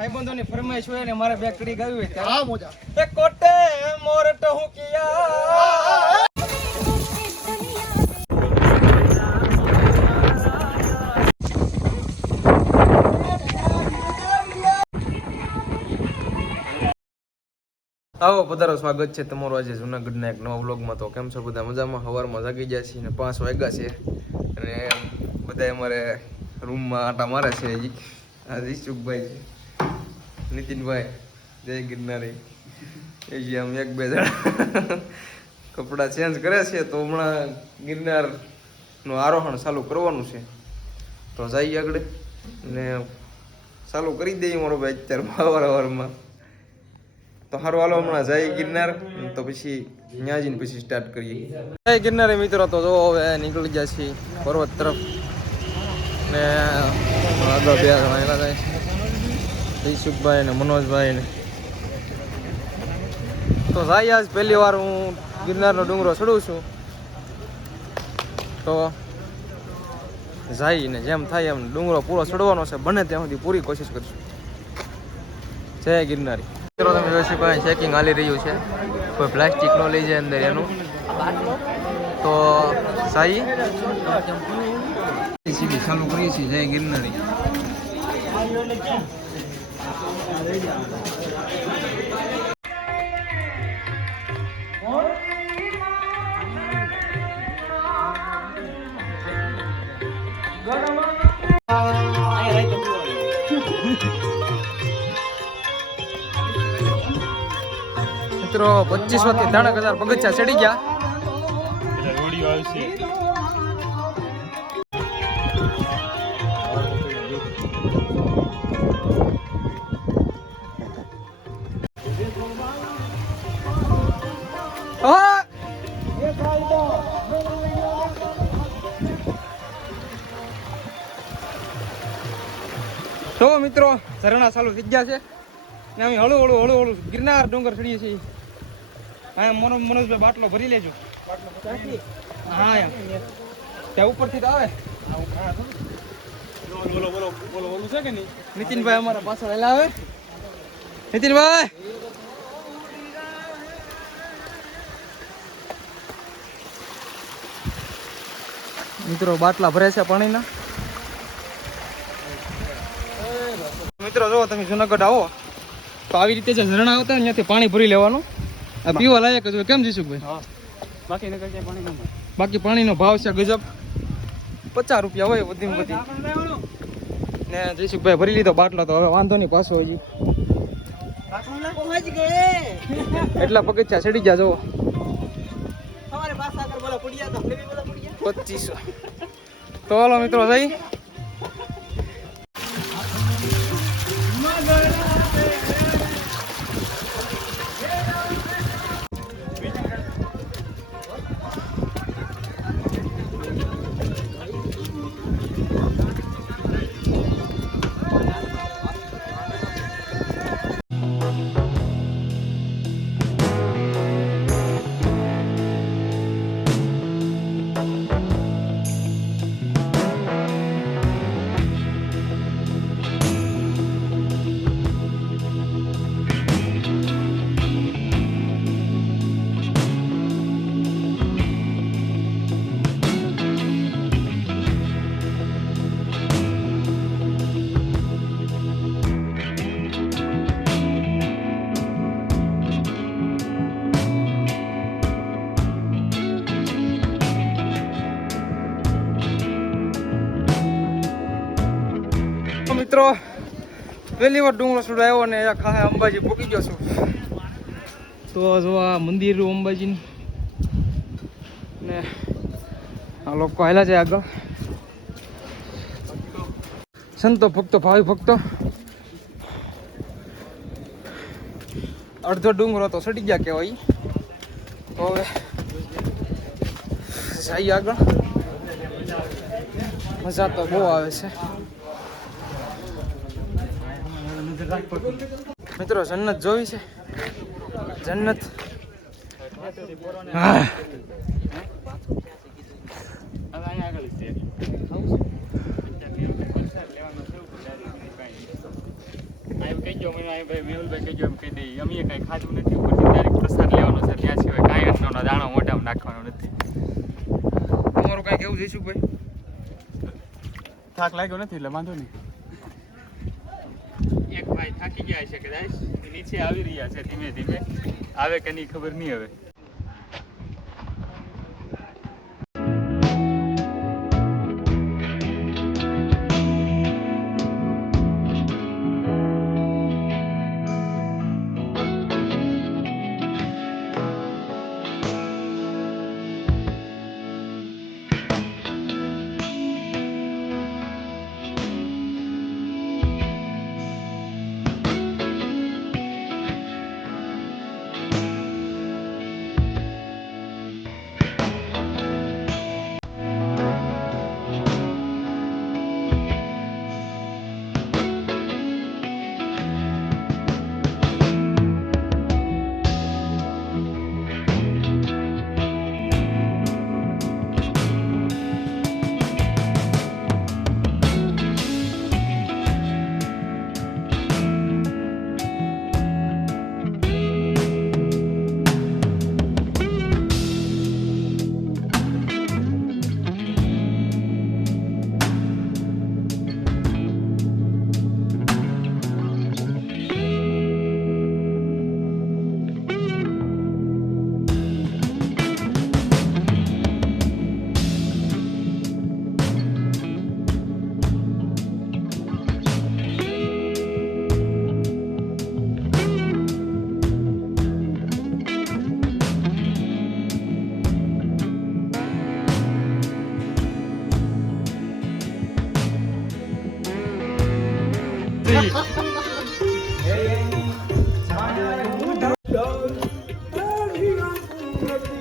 ભાઈબંધોની ફરમાઈશ હોય ને મારે બે કડી ગાવી હોય ત્યારે હા મોજા એ કોટે મોર ટહુકિયા આવો પધારો, સ્વાગત છે તમારું આજે જુનાગઢના એક નવા વ્લોગમાં. તો કેમ છો બધા? મજામાં? સવારમાં જાગી ગયા છીએ ને 5 વાગ્યા છે અને બધા અમારે રૂમમાં આટા મારે છે. હજી આ રીશુભાઈ છે, નીતિનભાઈ, જય ગિરનારી, એ જે આમ એક બે જણા કપડાં ચેન્જ કરે છે. તો હમણાં ગિરનારનું આરોહણ ચાલુ કરવાનું છે, તો જઈએ આગળ ને ચાલુ કરી દઈએ મારો ભાઈ અત્યારે સવારમાં. તો સારું, હાલો હમણાં જય ગિરનાર, તો પછી ત્યાં જઈને પછી સ્ટાર્ટ કરીએ. જય ગિરનાર મિત્રો. તો જો હવે નીકળી ગયા છીએ પર્વત તરફ ને આગળ બે જણા જાય, રીશુભાઈ ને મનોજભાઈ ને. તો જાય આજ પહેલી વાર હું ગિરનારનો ડુંગરો ચડું છું, તો જઈને જેમ થાય એમ ડુંગરો પૂરો ચડવાનો છે, બને ત્યાં સુધી પૂરી કોશિશ કરીશું. જય ગિરનારી. મિત્રો તમે જોઈ શકો ચેકિંગ હાલી રહ્યું છે, કોઈ પ્લાસ્ટિક નો લઈ જાય અંદર એનું. તો સાઈ સીધી ચાલુ કરીએ છીએ જય ગિરનારી. મિત્રો 2500 થી 3000 પગથિયા ચડી ગયા. તો મિત્રો ઝરણા ચાલુ થઈ ગયા છે ને અમે હળું ગિરનાર ડુંગર ચડીએ છીએ. હા મનોજભાઈ બાટલો ભરી લેજો. હા એમ ત્યાં ઉપરથી તો આવે. બોલો છે કે નહીં? નીતિનભાઈ અમારા પાછળ હેલા આવે. નીતિનભાઈ મિત્રો બાટલા ભરે છે પાણીના. મિત્રો જો તમે જુનાગઢ આવો તો આવી રીતે જે ઝરણા આવતા ને ત્યાંથી પાણી ભરી લેવાનું. આ પીવા લાયક જ. કેમ જીશુભાઈ? બાકી પાણીનો ભાવ છે ગજબ, 50 રૂપિયા હોય વધી ને. જયસુખભાઈ ભરી લીધો બાટલો, તો હવે વાંધો નહીં, પાછો હજી એટલા પગથિયા ચડી ગયા. જો 2500. તો હાલો મિત્રો જઈ. મિત્રો પહેલી વાર ડુંગરો ચડાવ્યો અને ખાહે અંબાજી પૂકી ગયો છું. તો જો આ મંદિર અંબાજી ને આ લોકો આવેલા છે આગળ, સંતો ભક્તો ભાવિ ભક્તો. અડધો ડુંગરો તો ચડી ગયા કહેવાય. તો હવે જઈએ આગળ. મજા તો બહુ આવે છે મિત્રો. જન્નત જોઈ છે, જન્નત. હા કહેજો મને ભાઈ મેહુલભાઈ કહેજો એમ કહી દઈએ અમે કાંઈ ખાધું નથી ઉપરથી ડાયરેક્ટ પ્રસાદ લેવાનો છે ત્યાં સિવાય કાંઈ અન્નનો દાણો મોઢામાં નાખવાનો નથી. તમારું કાંઈ કેવું જઈશું ભાઈ? થાક લાગ્યો નથી એટલે વાંધો નહીં. એક ભાઈ થાકી ગયા છે કદાચ નીચે આવી રહ્યા છે ધીમે ધીમે આવે કે નહીં ખબર નહીં હવે.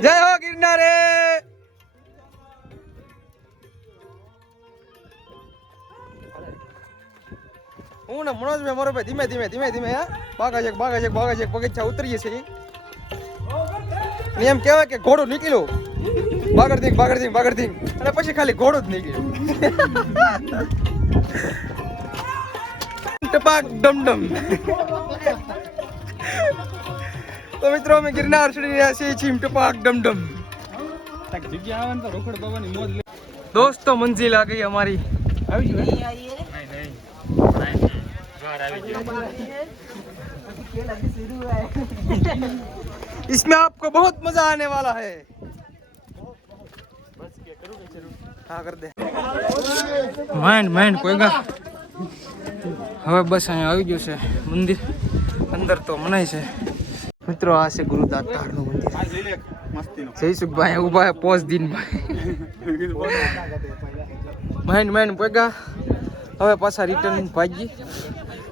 જય હો ગિરનારે. હું ને મનોજભાઈ મારો ભાઈ ધીમે ધીમે ધીમે ધીમે બાગા છે પગથિયા ઉતરીએ છીએ. એમ કહેવાય કે ઘોડો નીકળ્યો બાગડથી અને પછી ખાલી ઘોડો જ નીકળ્યો. ટપાક ડમડમ. તો મિત્રો અમે ગિરનાર ચડી રહ્યા છીએ ટપાક ડમડમ. જગ્યા આવે ને તો રોકડ બાવાની મોજ લે. दोस्तों मंजिल आ गई हमारी. આવી ગયું નહીં ઘર આવી ગયું. इसमें आपको बहुत मजा आने वाला है. બસ કે કરું કે શરૂ हाँ कर दे. માઇન્ડ કોઈ ગા હવે બસ અહીંયા આવી ગયું છે મંદિર. અંદર તો મનાય છે મિત્રો. આ છે ગુરુ દાતારનું મંદિર. જયસુખભાઈ ઉભા હે પોસ દિન માઇન્ડ પોગા. હવે પાછા રિટર્ન ભાગી.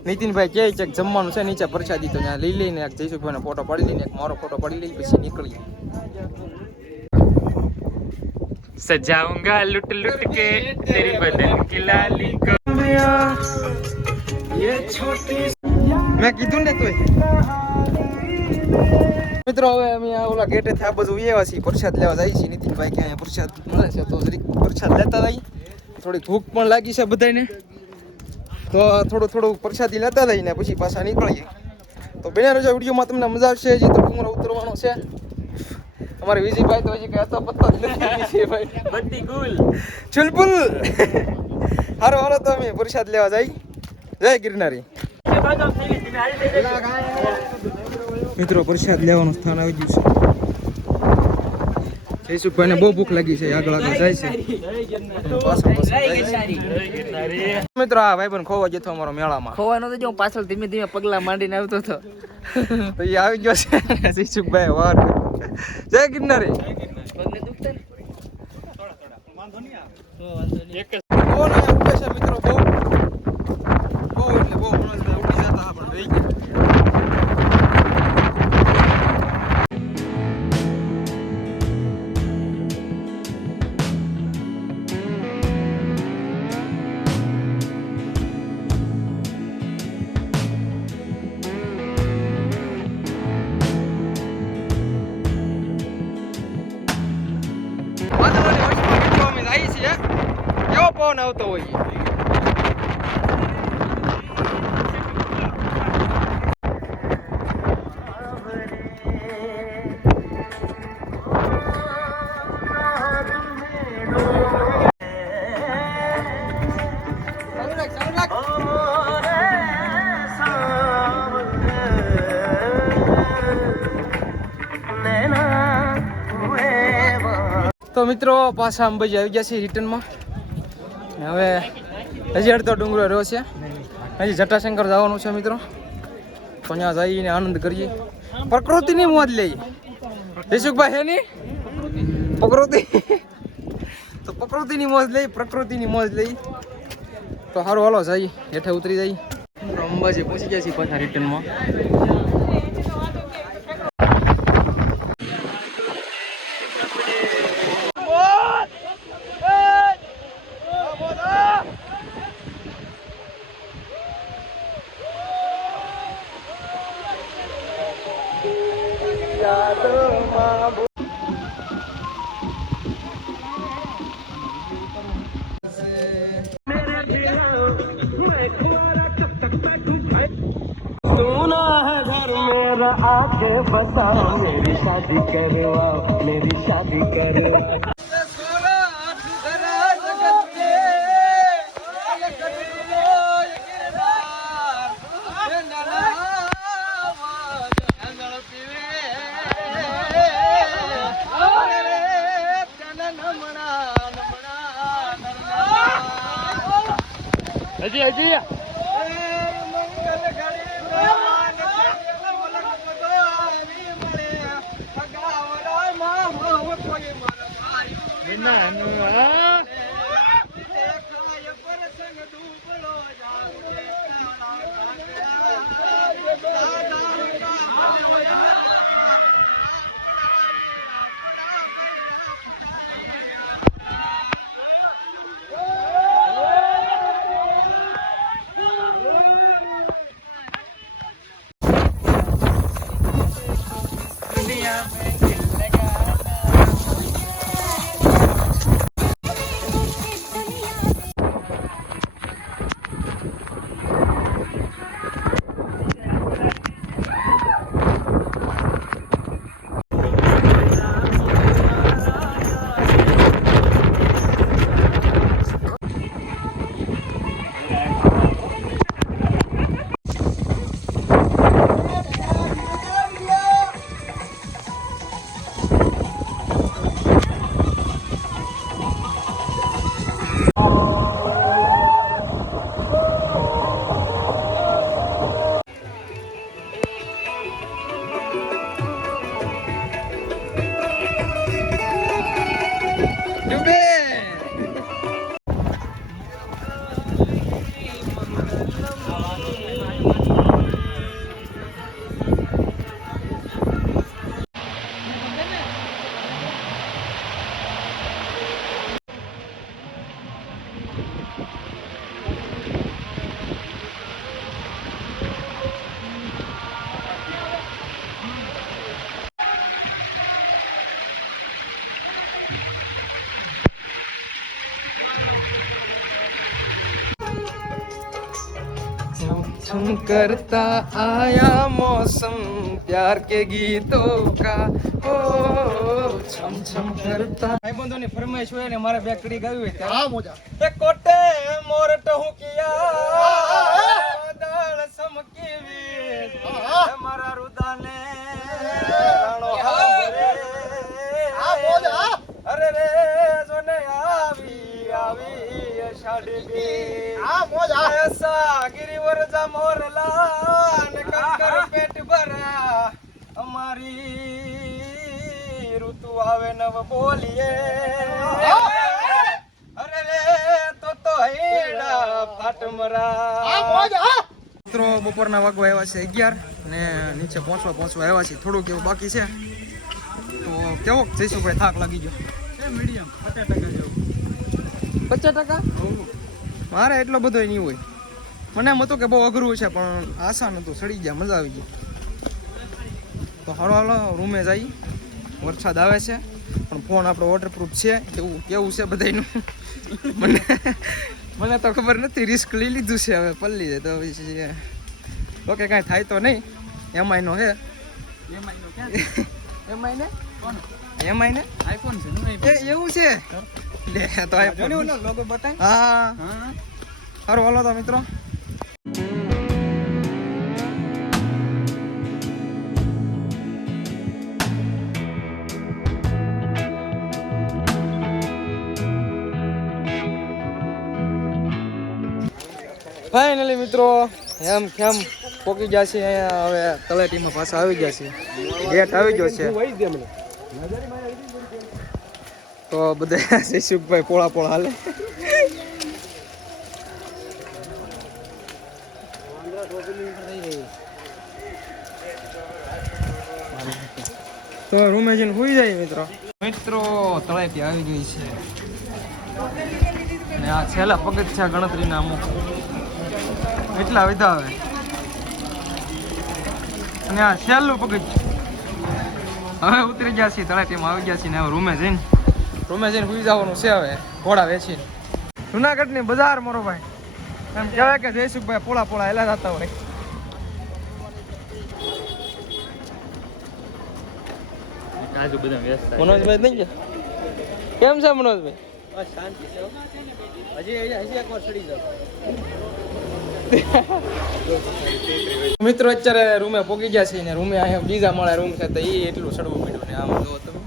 નીતિનભાઈ કહે છે કે જમવાનું છે નીચે પ્રસાદી તો ત્યાં લઈ લઈને એક જયસુખભાઈનો ફોટો પાડી લઈને એક મારો ફોટો પાડી લઈ પછી નીકળી. सजाऊंगा लुट लुट के तेरी बदन की लाली को. મેં કીધું ને તોય. મિત્રો હવે અમે ઓલા ગેટે થી આ બધું એવા છીએ પ્રસાદ લેવા જઈએ છીએ. નીતિનભાઈ કે અહીંયા પ્રસાદ મળે છે તો જરીક પ્રસાદ લેતા જઈએ. થોડી ભૂખ પણ લાગી છે બધાને તો થોડું પ્રસાદી લેતા જઈને પછી પાછા નીકળીએ. તો બેના રજા વિડીયોમાં તમને મજા આવશે. હજી તો ડુંગર ઉતરવાનો છે. અમારે વિજયભાઈ તો હજી કઈ હતો પત્તો જ નથી. વિજયભાઈ बत्ती गुल ચુલબુલ. હારો તો અમે પ્રસાદ લેવા જઈ. જય ગિરનારી. મિત્રો પ્રસાદ લેવાનું સ્થાન આવી ગયું છે. જયસુખભાઈને બહુ ભૂખ લાગી છે. આગળ જાય છે. મિત્રો આ ભાઈ પણ ખોવા જતો અમારો મેળામાં. ખોવાનો તો જો પાછળ ધીમે ધીમે પગલા માંડીને આવતો હતો તો એ આવી ગયો છે જયસુખભાઈ. વાર જય ગિરનારી. એક જ બહુ ને ઉઠે છે મિત્રો. બહુ એટલે બહુ મનોજભાઈ ઉઠી જતા પણ રહી ગયા. પવન આવતો હોય તો મિત્રો પાછા અંબાજી આવી ગયા છે રિટર્નમાં. હવે હજી અડધો ડુંગરો રહ્યો છે, હજી જટાશંકર જવાનું છે મિત્રો. તો ત્યાં જઈને આનંદ કરીએ, પ્રકૃતિની મોજ લઈએ. જયસુખભાઈ હે નહીં પ્રકૃતિ, તો પ્રકૃતિની મોજ લઈ, પ્રકૃતિની મોજ લઈ. તો સારું હાલો જઈએ, હેઠે ઉતરી જઈએ. અંબાજી પહોંચી ગયા છીએ પાછા રિટર્નમાં. आके बताओ मेरी शादी करवाओ, मेरी शादी करो। હજી હજી छम करता आया मौसम प्यार के गीतों का, ओ छम छम करता. ભાઈબંધોની ફરમાઈશ હોય ને મારે બે કડી ગાવી હોય ત્યારે આ મોજા એ કોટે મોર ટહુકિયા વાદળ સમકી વી મારા રુદાને રાણો હારે આ મોજા અરે રે જોને આવી આવી અષાઢી આ મોજા એસા ગિરિવર જા મોરલા ને કંકર પેટ ભરા અમારી ઋતુ આવે નવ બોલીએ અરે રે તો હેડા ફાટમરા આ મોજા. મિત્રો બપોરના વાગવા આવ્યા છે 11 ને નીચે પહોંચવા આવ્યા છે. થોડુંક એવું બાકી છે. તો કેવો જઈશુભાઈ થાક લાગી ગયો? મીડિયમ 50% જેવું. 50%? મારે એટલો બધો નહીં હોય. મને એમ હતું કે બહુ અઘરું છે પણ આસાન હતું, ચડી ગયા, મજા આવી ગઈ. તો હાલો રૂમે જઈ. વરસાદ આવે છે પણ ફોન આપણો વોટરપ્રૂફ છે એવું કેવું છે બધાનું મને તો ખબર નથી. રિસ્ક લઈ લીધું છે, હવે પલ્લી જાય તો પછી ઓકે કાંઈ થાય તો નહીં. એમઆઈનો છે. એમઆઈ ને આઈફોન છે એવું છે લે તો આઈફોન લોગો બતાય. હા સારું હાલો તો મિત્રો. ફાઇનલી મિત્રો એમ કેમ પોકી ગયા છે અહીંયા હવે તળેટીમાં પાછા આવી ગયા છે ગેટ આવી ગયો છે તો બધા જયસુખભાઈ પોળા પોળા હાલે તો રૂમે જઈને સુઈ જાય મિત્રો તળેટી આવી ગઈ છે ને આ છેલ્લા પગથિયા ગણતરીના અમુક એટલા વિધા આવે અને આ છેલ્લું પગથિયું હવે ઉતરી ગયા છીએ તળેટીમાં આવી ગયા છીએ ને હવે રૂમે જઈને સુઈ જવાનું છે હવે ઘોડા વેચીને જુનાગઢની બજાર મારો ભાઈ એમ કહેવાય કે જયસુખભાઈ પોળા પોળા એલા જતા હોય કાજુ બધા વ્યસ્ત મનોજભાઈ નહીં ગયા કેમ છે મનોજભાઈ મિત્રો અત્યારે રૂમે પોગી ગયા છે ને રૂમે અહીંયા બીજા મળે રૂમ છે તો એ એટલું સડવું પડ્યું ને આમ જો તમે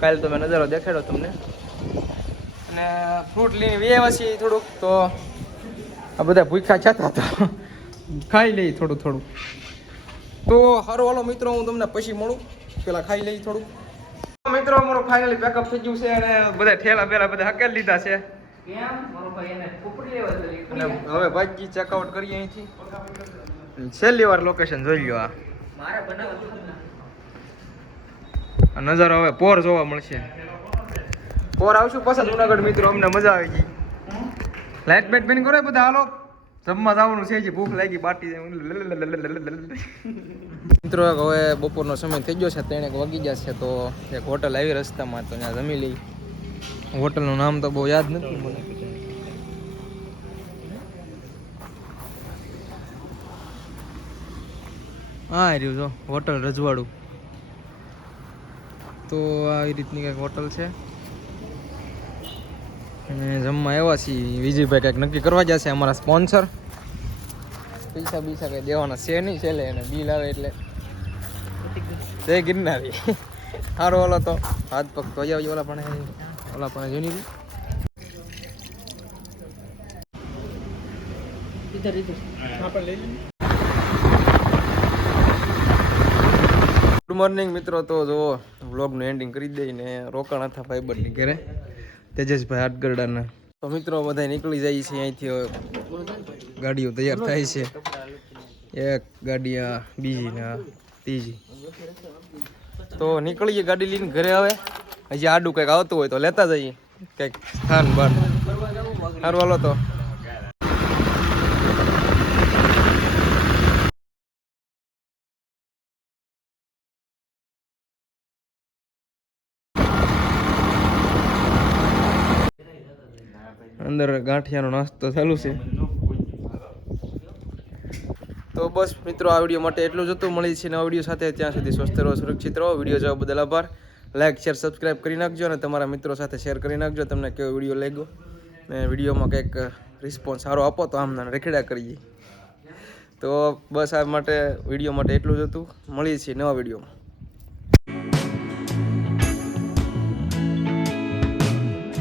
કાલે તમે નજારો દેખાડો તમને અને ફ્રૂટ લઈને વેવા છીએ થોડુંક તો આ બધા ભૂખ્યા છતા તો ખાઈ લઈ થોડું તો સારું હાલો મિત્રો હું તમને પછી મળું પેલા ખાઈ લઈ થોડું મિત્રો અમારું ફાઇનલી પેકઅપ થઈ ગયું છે અને બધા ઠેલા બેલા બધા હકેલ લીધા છે અને હવે ભાગી ચેકઆઉટ કરીએ અહીંથી છેલ્લી વાર લોકેશન જોઈ લ્યો આ નજારો હવે પોર જોવા મળશે પોર આવશું પાછા જુનાગઢ મિત્રો અમને મજા આવી ગઈ લાઈટ બેટ બેન કરો બધા હાલો જમવા જવાનું છે ભૂખ લાગી બાટી મિત્રો હવે બપોરનો સમય થઈ ગયો છે 3 વાગી ગયા છે તો એક હોટલ આવી રસ્તામાં તો ત્યાં જમી લઈ હોટલનું નામ તો બહુ યાદ નથી મને હા રહ્યું જો હોટલ રજવાડું તો આવી રીતની કંઈક હોટલ છે અને જમવા આવ્યા છીએ વિજયભાઈ કંઈક નક્કી કરવા જશે અમારા સ્પોન્સર પૈસા બીસા કંઈ દેવાના છે નહીં છેલ્લે એને બિલ આવે એટલે જય ગિરનારી સારો ઓલો તો હાથ પગ તો ઓલા પણ જોઈ લીધું ગુડ મોર્નિંગ મિત્રો તો જો વ્લોગનું એન્ડિંગ કરી દઈને રોકાણ હતા ભાઈબંધની ઘરે તેજસભાઈ હાટગરડાના તો મિત્રો બધા નીકળી જાય છે અહીંથી ગાડીઓ તૈયાર થાય છે એક ગાડી આ બીજી ને આ ત્રીજી તો નીકળીએ ગાડી લઈને ઘરે હવે હજી આડું કંઈક આવતું હોય તો લેતા જઈએ કંઈક સ્થાન બાર સારું હાલો તો અંદર ગાંઠિયાનો નાસ્તો ચાલુ છે તો બસ મિત્રો આ વિડીયો માટે એટલું જ હતું મળી છે નવા વિડીયો સાથે ત્યાં સુધી સ્વસ્થ રહો સુરક્ષિત રહો વિડીયો જોવા બદલ આભાર લાઈક શેર સબસ્ક્રાઈબ કરી નાખજો અને તમારા મિત્રો સાથે શેર કરી નાખજો તમને કેવો વિડીયો લાગ્યો ને વિડીયોમાં કંઈક રિસ્પોન્સ સારો આપો તો આમ રેખડા કરીએ તો બસ આ માટે વિડીયો માટે એટલું જ હતું મળીએ છીએ નવા વિડીયોમાં